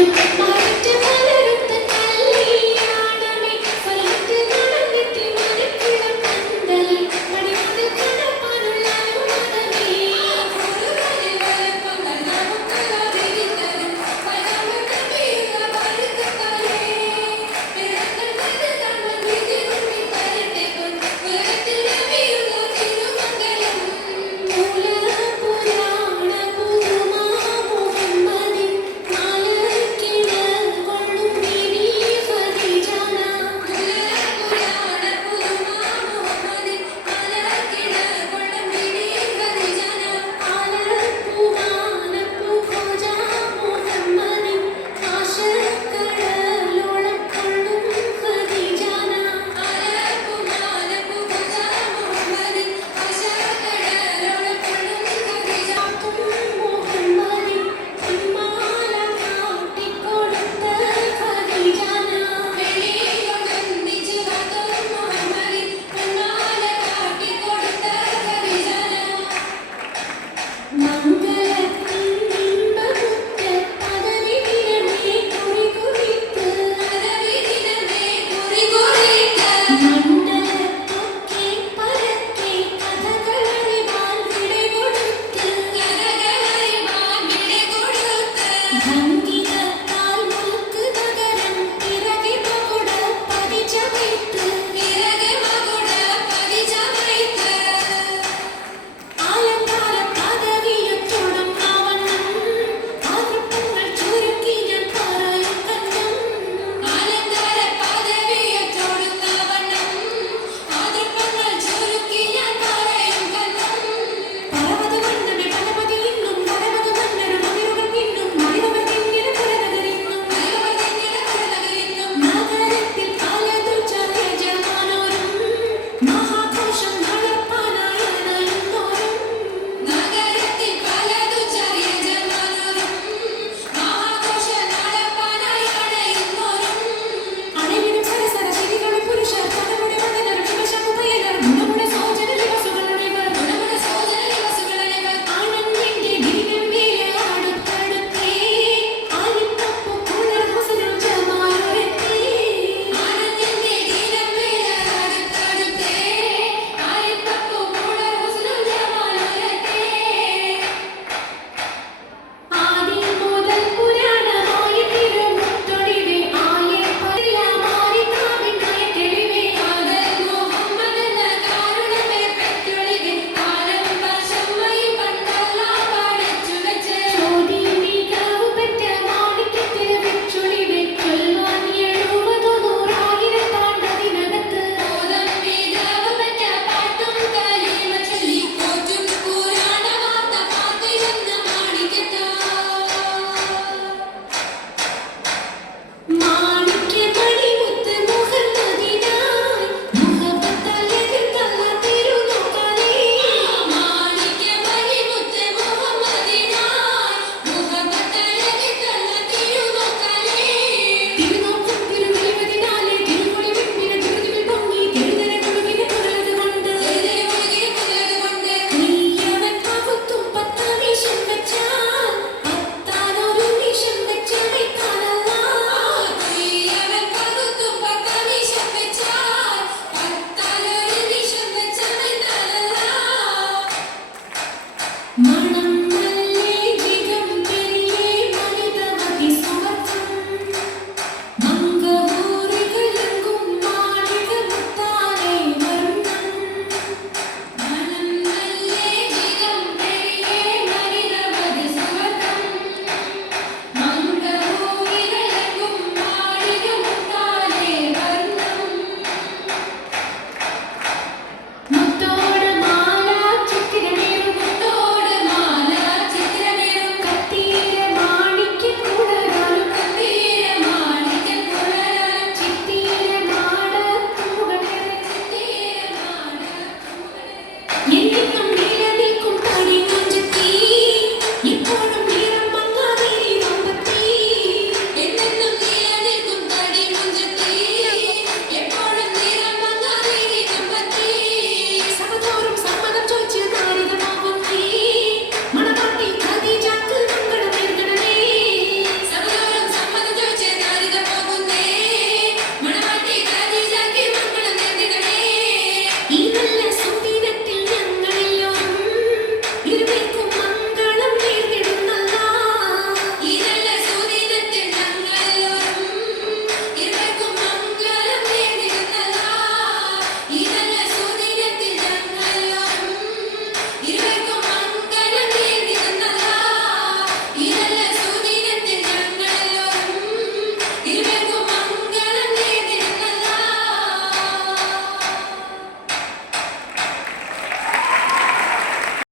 Thank you.